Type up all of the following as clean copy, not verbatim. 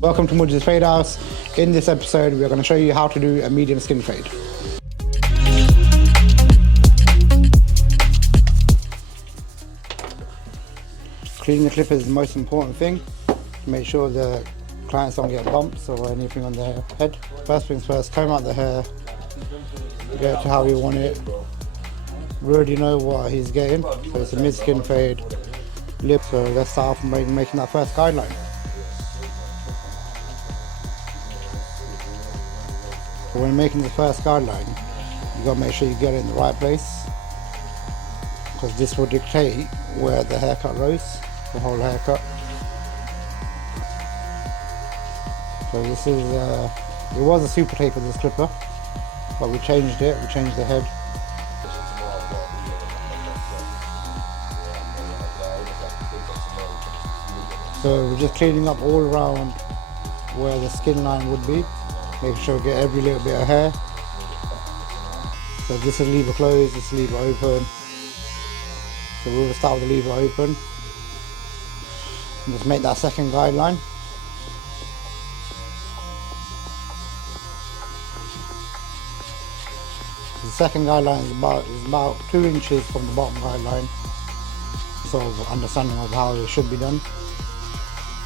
Welcome to MUJ'S Fade House. In this episode, we're going to show you how to do a medium skin fade. Cleaning the clip is the most important thing. Make sure the clients don't get bumps or anything on their head. First things first, comb out the hair, get it to how we want it. We already know what he's getting, so it's a mid-skin fade, lip. So let's start off making that first guideline. When making the first guideline, you got to make sure you get it in the right place, because this will dictate where the haircut goes, the whole haircut. So this is, it was a super tape for this clipper, but we changed it, we changed the head. So we're just cleaning up all around where the skin line would be, making sure we get every little bit of hair. So this is lever closed, this is lever open. So we'll start with the lever open. And just make that second guideline. The second guideline is about 2 inches from the bottom guideline. Sort of understanding of how it should be done.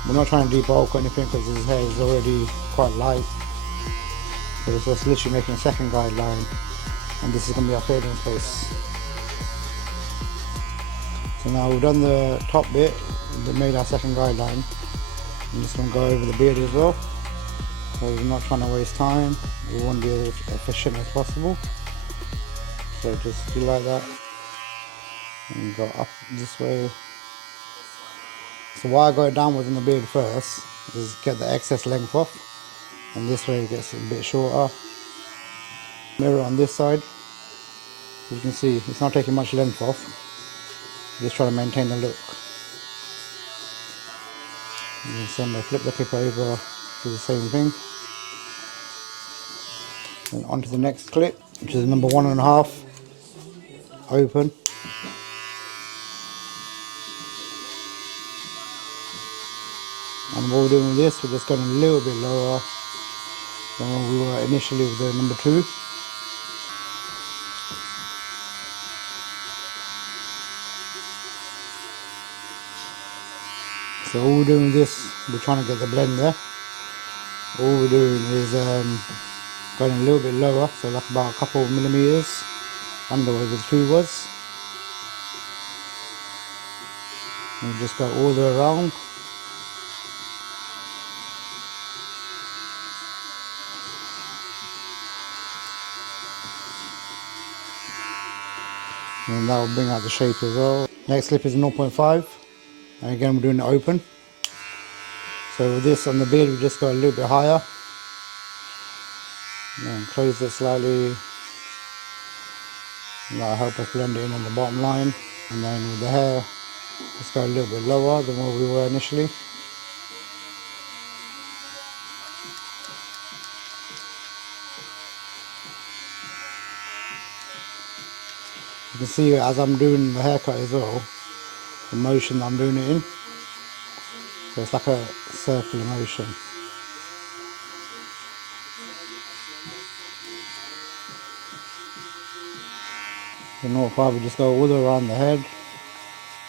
We're not trying to debulk or anything because his hair is already quite light. So it's just literally making a second guideline, and this is going to be our fade in place. So now we've done the top bit, we made our second guideline. I'm just going to go over the beard as well. So we're not trying to waste time, we want to be as efficient as possible. So just do like that, and go up this way. So why I go downwards in the beard first is get the excess length off, and this way it gets a bit shorter. Mirror on this side, you can see it's not taking much length off, just trying to maintain the look. And then I flip the clip over, do the same thing. Then onto the next clip, which is number 1.5, open. And what we're doing with this, we're just going a little bit lower than when we were initially with the number 2. So all we're doing with this, we're trying to get the blend there. All we're doing is going a little bit lower, so like about a couple of millimeters under where the 2 was. And we just go all the way around. And that will bring out the shape as well. Next clip is 0.5, and again we're doing it open. So with this on the beard, we just go a little bit higher, and then close it slightly. And that'll help us blend it in on the bottom line. And then with the hair, just go a little bit lower than where we were initially. You can see as I'm doing the haircut as well, the motion that I'm doing it in. So it's like a circular motion. The 0.5, we just go all the way around the head.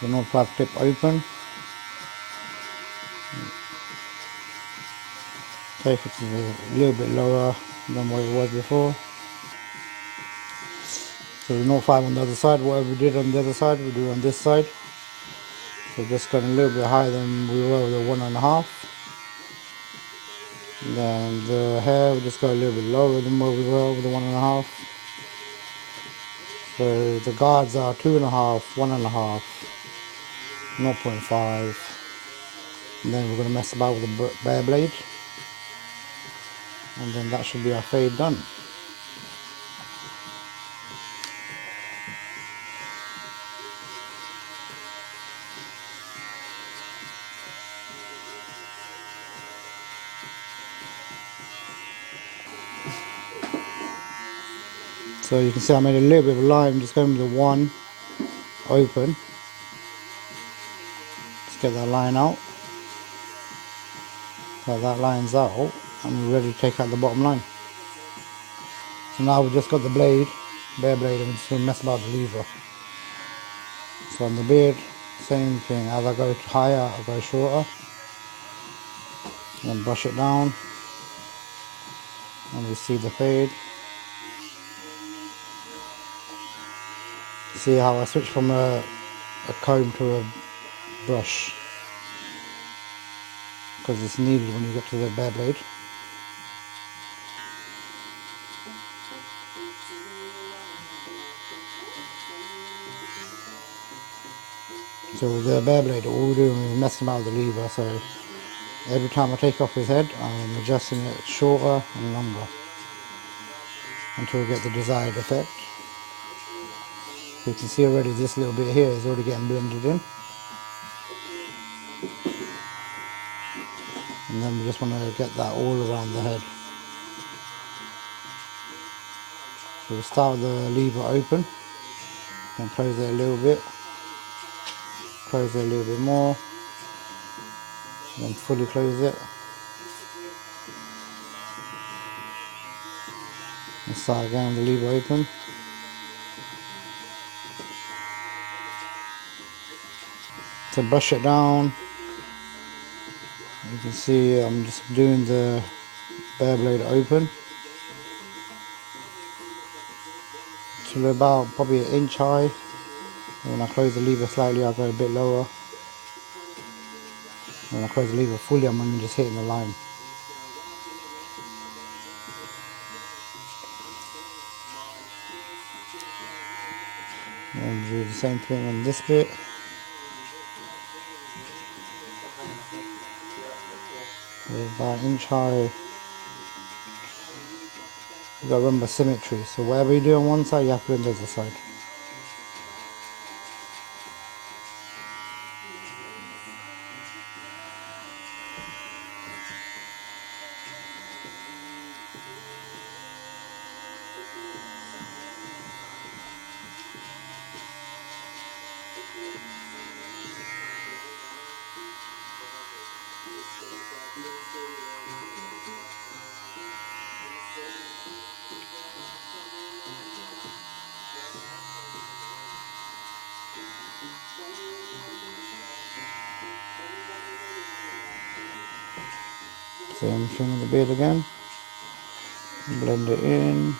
The 0.5 clip open. Take it to a little bit lower than what it was before. So the 0.5 on the other side, whatever we did on the other side, we do on this side. So just going a little bit higher than we were with the 1.5. Then the hair, we just go a little bit lower than where we were with the 1.5. So the guards are 2.5, 1.5, 0.5. And then we're going to mess about with the bare blade. And then that should be our fade done. So you can see I made a little bit of a line, just going with the 1, open. Just get that line out. So that line's out, and we're ready to take out the bottom line. So now we've just got the blade, bare blade, and we're just going to mess about the lever. So on the beard, same thing. As I go higher, I go shorter. And then brush it down, and we see the fade. See how I switch from a comb to a brush, because it's needed when you get to the bare blade. So with the bare blade, all we're doing is messing about with the lever, so every time I take off his head, I'm adjusting it shorter and longer until we get the desired effect. You can see already this little bit here is already getting blended in. And then we just want to get that all around the head. So we'll start with the lever open, then close it a little bit, close it a little bit more, then fully close it. And start again with the lever open. To brush it down, you can see I'm just doing the bare blade open to about probably an inch high. And when I close the lever slightly, I'll go a bit lower. When I close the lever fully, I'm only just hitting the line. And do the same thing on this bit. About an inch high. You gotta remember symmetry, so whatever you do on one side, you have to do on the other side. Same thing with the beard again. Blend it in.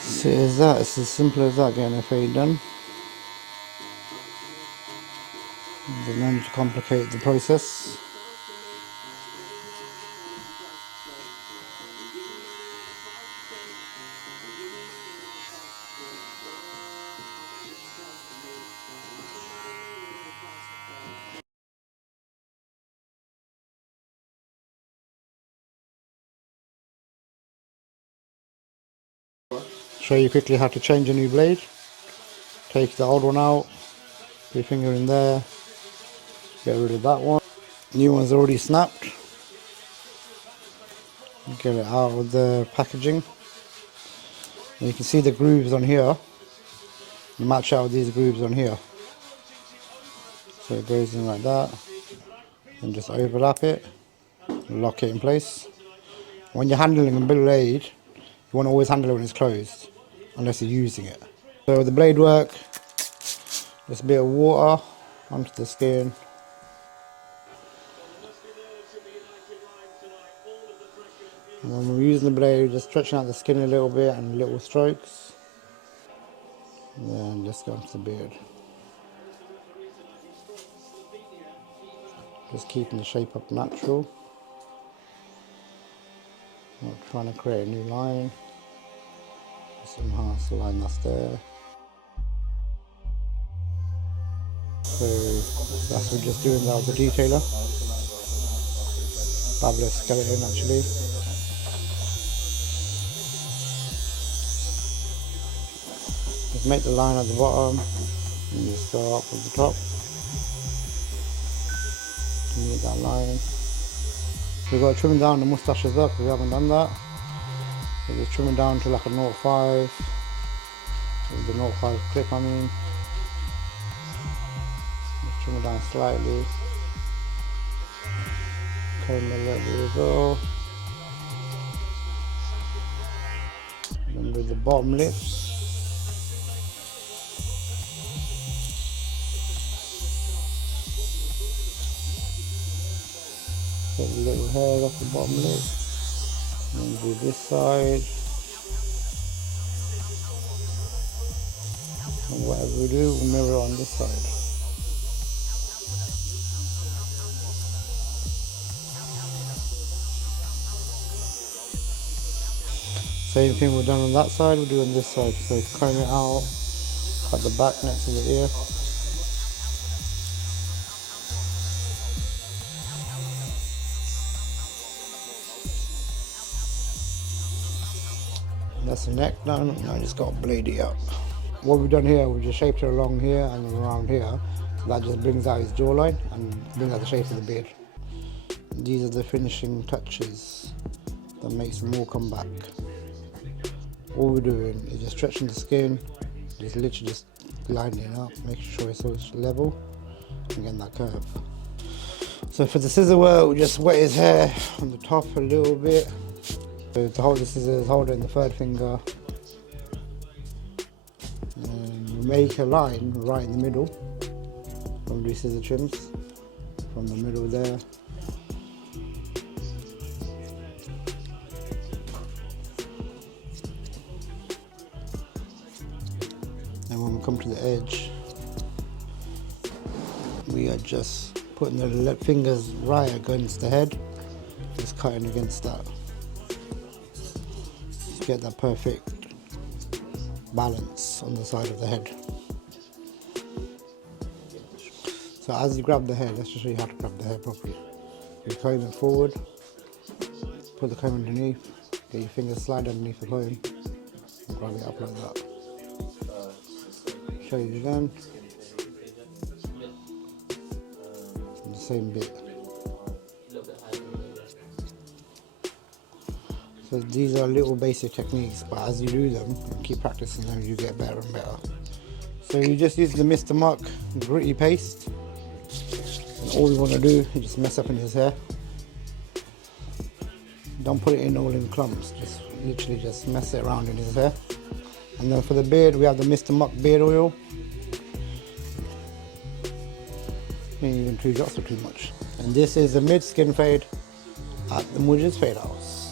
So is that, it's as simple as that, getting a fade done. There's no need to complicate the process. Show you quickly how to change a new blade. Take the old one out, put your finger in there, get rid of that one. New one's already snapped. Get it out of the packaging. And you can see the grooves on here. You match out these grooves on here. So it goes in like that. And just overlap it, lock it in place. When you're handling a blade, you want to always handle it when it's closed, unless you're using it. So with the blade work, just a bit of water onto the skin. And when we're using the blade, just stretching out the skin a little bit and little strokes. And then just go onto the beard. Just keeping the shape up natural. Not trying to create a new line. Just enhance the line that's there. So that's what we're just doing. That was the detailer. Fabulous skeleton actually. Just make the line at the bottom and just go up at the top to meet that line. We've got to trim down the moustache as well because we haven't done that. So just trim it down to like a 0.5, with the 0.5 clip I mean. Just trim it down slightly. Comb a little bit as well. Then with the bottom lip. Get the little hairs off the bottom lip. And do this side. And whatever we do, we'll mirror on this side. Same thing we've done on that side, we'll do on this side. So comb it out, cut the back next to the ear. That's the neck done, now I just got to blade it up. What we've done here, we've just shaped it along here and around here. So that just brings out his jawline and brings out the shape of the beard. These are the finishing touches that makes them all come back. All we're doing is just stretching the skin, just literally just lining it up, making sure it's all level and getting that curve. So for the scissor work, we just wet his hair on the top a little bit. So to hold the scissors, hold it in the third finger and make a line right in the middle from these scissor trims, from the middle there. And when we come to the edge, we are just putting the left fingers right against the head, just cutting against that. Just get that perfect balance on the side of the head. So as you grab the hair, let's just show you how to grab the hair properly. You comb it forward, put the comb underneath, get your fingers slide underneath the comb, and grab it up like that. Show you again. And the same bit. So these are little basic techniques, but as you do them and keep practicing them, you get better and better. So you just use the Mr. Muck gritty paste, and all you want to do is just mess up in his hair. Don't put it in all in clumps, just literally just mess it around in his hair. And then for the beard, we have the Mr. Muck beard oil. Ain't even 2 drops or too much. And this is a mid skin fade at the MUJ'S Fade House.